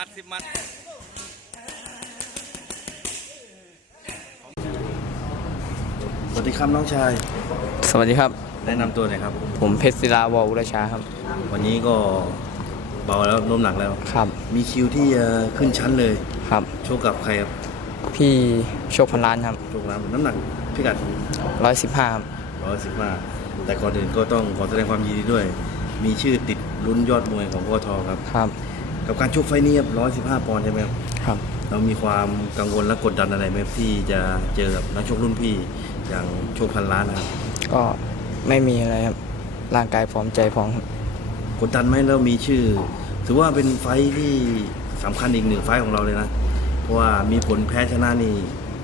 หมัดสิบหมัดสวัสดีครับน้องชาย สวัสดีครับ แนะนำตัวหน่อยครับ ผมเพชรศิลาวออุรชาครับ วันนี้ก็เบาแล้วน้ำหนักแล้ว ครับ มีคิวที่จะขึ้นชั้นเลยครับ โชว์กับใครครับพี่โชคพันล้านครับโชว์น้ำน้ำหนักพิกัดร้อยสิบห้าครับ ร้อยสิบห้าแต่ก่อนอื่นก็ต้องขอแสดงความยินดีด้วย มีชื่อติดลุ้นยอดมวยของกทครับ ครับ กับการชกไฟล์นี้ร้อยสิบห้าปอนด์ใช่ไหมครับครับ เรามีความกังวลและกดดันอะไรไหมครับที่จะเจอกับนักชกรุ่นพี่อย่างโชคพันล้านนะครับ ก็ไม่มีอะไรครับ ร่างกายพร้อมใจพร้อมครับกดดันไหมแล้วมีชื่อ ถือว่าเป็นไฟท์ที่สำคัญอีกหนึ่งไฟท์ของเราเลยนะ เพราะว่ามีผลแพ้ชนะนี่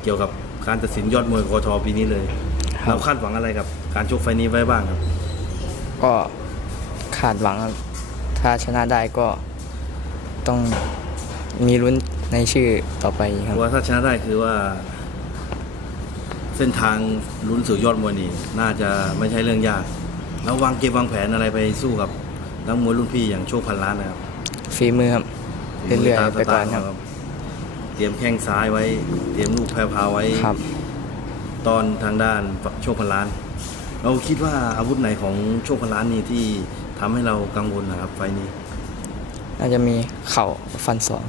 เกี่ยวกับการตัดสินยอดมวยกทปีนี้เลย ครับเราคาดหวังอะไรกับการชกไฟท์นี้ไว้บ้างครับ ก็ขาดหวังครับถ้าชนะได้ก็ ต้องมีลุ้นในชื่อต่อไปคเพรับ ราะว่าถ้าชนะได้คือว่า เส้นทางลุ้นสู่ยอดมวยนี่น่าจะไม่ใช่เรื่องยาก แล้ววางเกมวางแผนอะไรไปสู้กับนักมวยรุ่นพี่อย่างโชคพันล้านนะครับฝีมือครับ เรื่อยตามๆสไปตก่อนล์ครับของเราเตรียมแข้งซ้ายไว้ เตรียมลูกแพรวพราวไว้ ครับ ตอนทางด้านโชคพันล้าน เราคิดว่าอาวุธไหนของโชคพันล้านนี่ที่ทำให้เรากังวลนะครับไฟล์นี้ น่าจะมีเข่าฟันสอง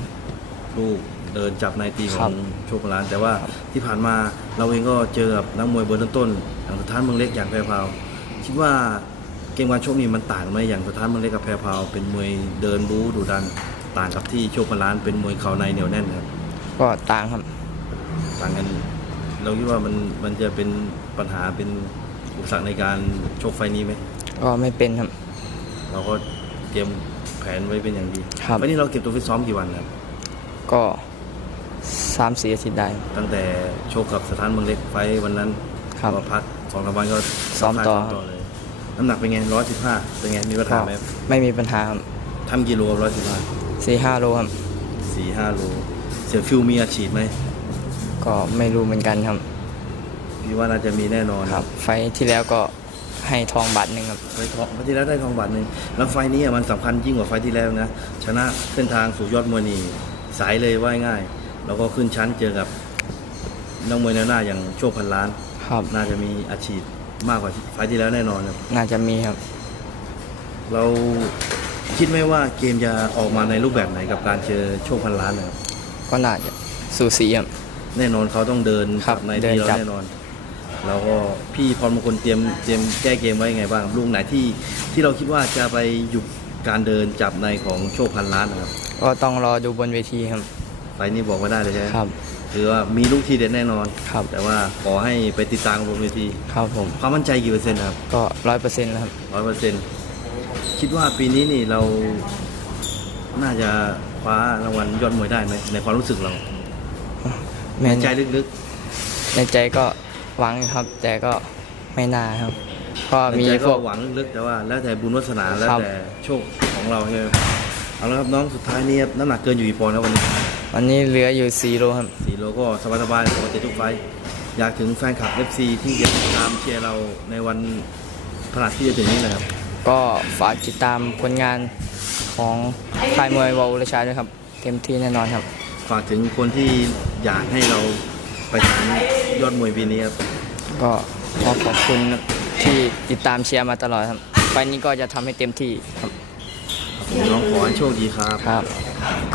ลูกเดินจับในตีขครัองบ โชคพันล้าน แต่ว่าที่ผ่านมาเราเองก็เจอกับนักมวยเบอร์ต้นๆอย่างสถานเมืองเล็กอย่างแพรวพราวคิดว่าเกมการชกนี่มันต่างไหมอย่างสถานเมืองเล็กกับแพรวพราวเป็นมวยเดินบู๊ดุดันต่างกับที่โชคพันล้าน เป็นมวยเข่าในเหนียวแน่นครับก็ต่างครับ ต่างกันเราคิดว่ามันมันจะเป็นปัญหาเป็นอุปสรรคในการชกไฟล์นี้ไหมก็ไม่เป็นครับ เราก็เต รียมแผนไว้เป็นอย่างดีครับ วันนี้เราเก็บตัวฟิตซ้อมกี่วันครับ ก็สามสี่อาทิตย์ได้ ตั้งแต่โชคกับสถานเมืองเล็กไฟล์วันนั้นครับก็พักสองสามวันก็ซ้อมต่อซ้เลยน้ำหนักเป็นไงร้อยสิบห้าเป็นไงมีปัญหาไหมไม่มีปัญหาครับทำกิโลร้อยสิบห้าสี่ห้าโลครับ สี่ห้าโลเสียฟิวมีอาชีพไหมก็ไม่รู้เหมือนกันครับ พี่ว่าน่าจะมีแน่นอน ครับ ไฟล์ที่แล้วก็ ให้ทองบาทหนึ่งครับไฟล์ทองไฟล์ที่แล้วได้ทองบาทหนึ่งแล้วไฟล์นี้อะมันสำคัญยิ่งกว่าไฟล์ที่แล้วนะ ชนะเส้นทางสู่ยอดมวยนี่สายเลยว่าง่าย แล้วก็ขึ้นชั้นเจอกับนักมวยแนวหน้าอย่างโชคพันล้าน ครับ น่าจะมีอาชีพมากกว่าไฟล์ที่แล้วแน่นอนครับน่าจะมีครับ เราคิดไหมว่าเกมจะออกมาในรูปแบบไหนกับการเจอโชคพันล้านนะครับก็น่าจะสูสีครับ แน่นอนเขาต้องเดินครับในเดินที่เราจับ แน่นอน แล้วก็พี่พรมงคลเตรียมเตรียมแก้เกมไว้ยังไงบ้างลูกไหนที่ที่เราคิดว่าจะไปหยุดการเดินจับในของโชคพันล้านนะครับ ก็ต้องรอดูบนเวทีครับไฟล์นี้บอกไม่ได้เลยใช่ไหมครับคือว่ามีลูกทีเด็ดแน่นอนครับ แต่ว่าขอให้ไปติดตามบนเวทีครับผมความมั่นใจกี่เปอร์เซ็นต์ครับก็ร้อยเปอร์เซ็นต์แล้วครับร้อยเปอร์เซ็นต์คิดว่าปีนี้นี่เรา น่าจะคว้ารางวัลยอดมวยได้ไหมในความรู้สึกเราแม่ในนใจลึกในใจก็ หวังครับ แต่ก็ไม่น่าครับ ก็ๆในมีใจพก็วก หวังลึกๆแต่ว่า แล้วแต่บุญวาสนาแล้วครับ แต่โชคของเราใช่ไหมเอาละครับน้องสุดท้ายนี้ครับน้ำหนักเกินอยู่กี่ปอนด์ครับวันนี้วันนี้เหลืออยู่สี่โลครับ สี่โลก็สบายๆปกติทุกไฟท์อยากถึงแฟนคลับ FC ที่จะติดตามเชียร์เราในวันขนาดที่จะถึงนี้นะครับก็ฝากติดตามผลงานของค่ายมวยวอลราชาด้วยครับ เต็มที่แน่นอนครับ ฝากถึงคนที่อยากให้เราไปถึงยอดมวยปีนี้ครับ ก็ขอขอบคุณที่ติดตามเชียร์มาตลอดครับไฟล์นี้ก็จะทำให้เต็มที่ครับผมน้องขอให้โชคดีครับ ครับ